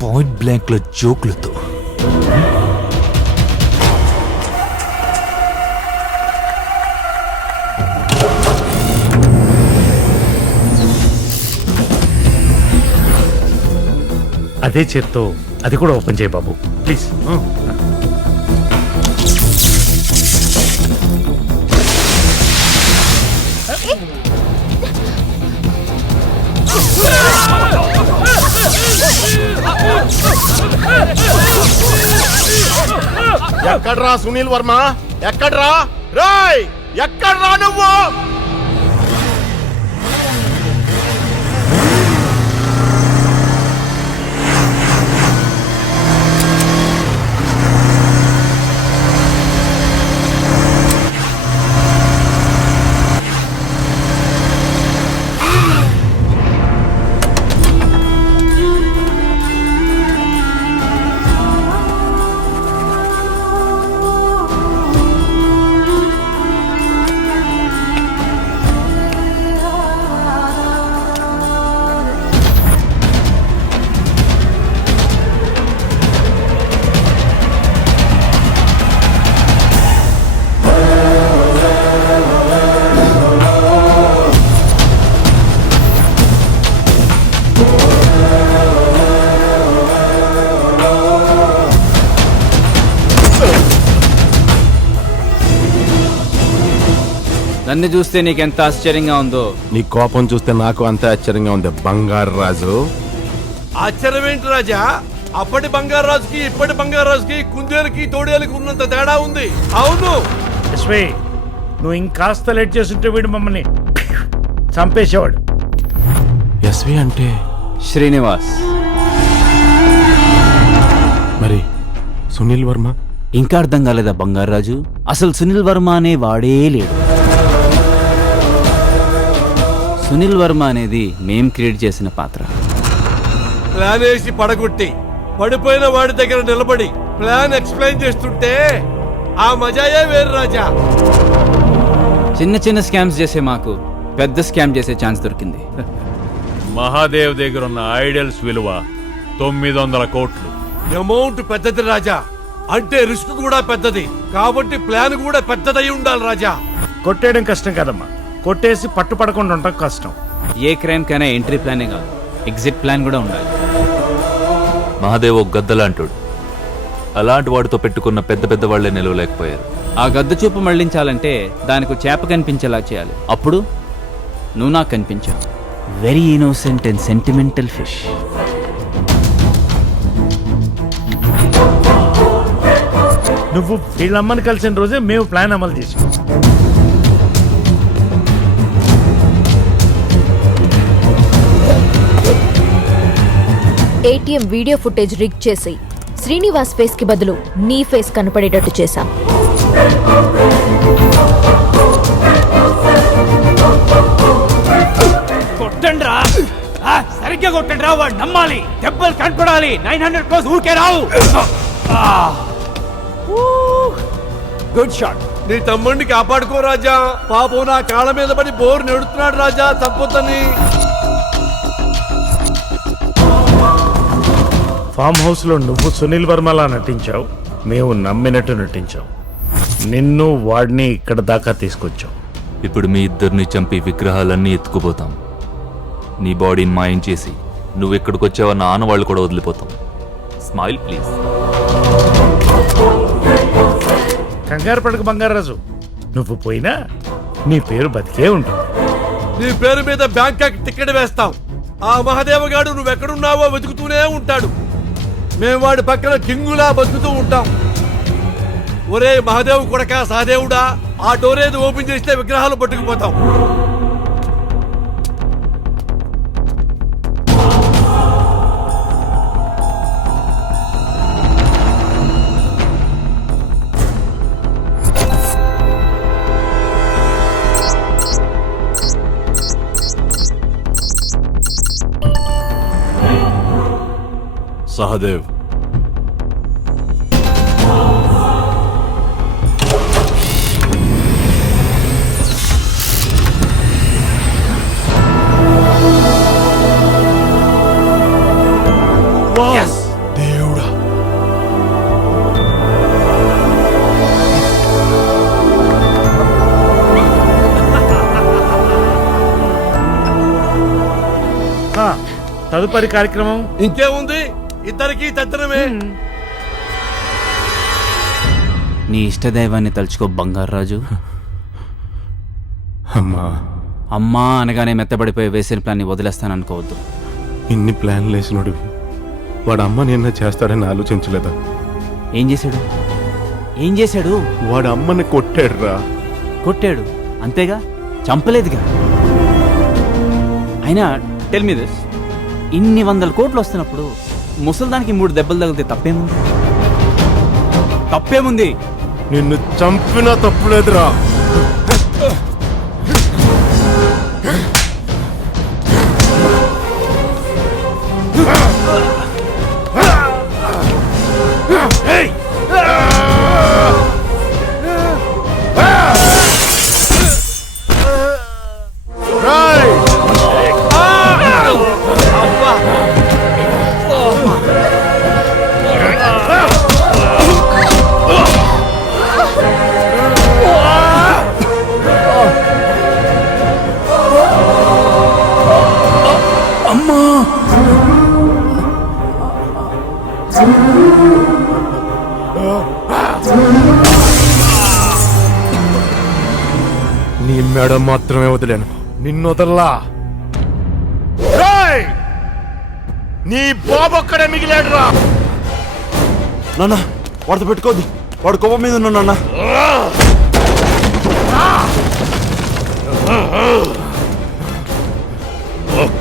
Point blank లో జోకులతో అదే చేత్తో అది కూడా ఓపెన్ చేయి బాబు ప్లీజ్. ఎక్కడ్రా సునీల్ వర్మ? ఎక్కడ్రా రాయ్? ఎక్కడ్రా నువ్వు? నన్ను చూస్తే నీకెంత ఆశ్చర్యంగా ఉందో నీ కోపం చూస్తే నాకు అంతే ఆశ్చర్యంగా ఉంది బంగారు రాజు. ఆశ్చర్యం ఏంటి రాజా? అప్పటి బంగారు రాజుకి ఇప్పటి బంగారు రాజుకి కుందేలుకి తోడేలుకి ఉన్నంత తేడా ఉంది. అవును యశ్వి, నువ్వు ఇంకాస్త లేట్ చేస్తుంటే వీడు మమ్మల్ని చంపేసేవాడు. ఎస్వి అంటే శ్రీనివాస్. మరి సునీల్ వర్మ? ఇంకా అర్థం కాలేదా బంగారు రాజు? అసలు సునీల్ వర్మ అనే వాడే లేడు. సునీల్ వర్మ అనేది మేం క్రియేట్ చేసిన పాత్ర. ప్లాన్ వేసి పడగొట్టి పడిపోయిన వాడి దగ్గర నిలబడి ప్లాన్ ఎక్స్ప్లెయిన్ చేస్తుంటే ఆ మజాయే వేరు రాజా. చిన్న చిన్న స్కామ్స్ చేసే మాకు పెద్ద స్కామ్ చేసే ఛాన్స్ దొరికింది. మహాదేవ్ దగ్గర ఉన్న ఐడల్స్ విలువ 900 కోట్లు. అమౌంట్ పెద్దది రాజా, అంటే రిస్క్ కూడా పెద్దది, కాబట్టి ప్లాన్ కూడా పెద్దదై ఉండాలి రాజా. కొట్టేయడం కష్టం కదమ్మా, కొట్టేసి పట్టుపడకుండా ఉండటం కష్టం. ఏ క్రైమ్ కైనా ఎంట్రీ ప్లానే కాదు, ఎగ్జిట్ ప్లాన్ కూడా ఉండాలి. మహాదేవ్ ఒక గద్దలాంటోడు. అలాంటి వాడితో పెట్టుకున్న పెద్ద పెద్ద వాళ్లే నిలవలేకపోయారు. ఆ గద్ద చూపు మళ్లించాలంటే దానికి చేప కనిపించేలా చేయాలి. అప్పుడు నువ్వు నాకు కనిపించావు. Very innocent and sentimental fish. నువ్వు వీళ్ళమ్మని కలిసిన రోజే మేము ప్లాన్ అమలు చేసాం. ఏటీఎం వీడియో ఫుటేజ్ రిగ్ చేసి శ్రీనివాస్ ఫేస్ కి బదులు నీ ఫేస్ కనపడేటట్టు చేశాం. కొట్టండ్రా, సరిగ్గా కొట్టండ్రా, వాడు నమ్మాలి, దెబ్బలు కనపడాలి. 900 క్రోస్ ఊరికే రావు. Good shot. నీ తమ్ముడిని కాపాడుకో రాజా. పాపం నా కాళ్ళ మీద పడి బోరు నెడుతున్నాడు రాజా, తప్పొద్దని. ఫామ్ హౌస్ లో నువ్వు సునీల్ వర్మలా నటించావు, మేము నమ్మినట్టు నటించావు. నిన్ను వాడిని ఇక్కడ దాకా తీసుకొచ్చావు. ఇప్పుడు మీ ఇద్దరిని చంపి విగ్రహాలన్నీ ఎత్తుకుపోతాం. నీ బాడీని మాయం చేసి నువ్వు ఎక్కడికి వచ్చావన్న ఆనవాళ్ళు కూడా వదిలిపోతాం. Smile please. కంగారు పడక బంగారాజు, నువ్వు పోయినా నీ పేరు బతికే ఉంటుంది. నీ పేరు మీద బ్యాంకాక్ టికెట్ వేస్తాం. ఆ మహాదేవగాడు నువ్వెక్కడున్నావో వెతుకుతూనే ఉంటాడు. మేము వాడి పక్కన కింగులా బతుకుతూ ఉంటాం. ఒరే మహాదేవ్ కొడక సహదేవుడా, ఆ డోర్ ఏది ఓపెన్ చేస్తే విగ్రహాలు పట్టుకుపోతాం. సహదేవ్, తదుపరి కార్యక్రమం ఇంకేముంది, ఇద్దరికి తద్దనమే. నీ ఇష్టదైవాన్ని తలుచుకో బంగారాజు. అమ్మా, అమ్మా అనగానే మెత్తబడిపోయే వేసిన ప్లాన్ని వదిలేస్తాననుకోవద్దు. ఇన్ని ప్లాన్లు వేసినోడివి వాడు అమ్మ నిన్న చేస్తాడని ఆలోచించలేదా? ఏం చేశాడు? ఏం చేశాడు? వాడు అమ్మని కొట్టాడురా. కొట్టాడు అంతేగా, చంపలేదుగా. అయినా టెల్ మీ దిస్, ఇన్ని 100 కోట్లు వస్తున్నప్పుడు ముసల్దానికి 3 దెబ్బలు తగిలితే తప్పేముంది? తప్పేముంది? నిన్ను చంపినా తప్పులేదురా. నీ మెడ మాత్రమే వదిలేను, నిన్ను వదల్లా. రేయ్! నీ బాబు ఒక్కడే మిగిలాడురా. నాన్న వాడితో పెట్టుకోద్దు, వాడు కోపం మీద ఉన్నా నాన్న.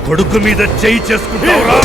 కొడుకు మీద చేయి చేసుకుంటావురా.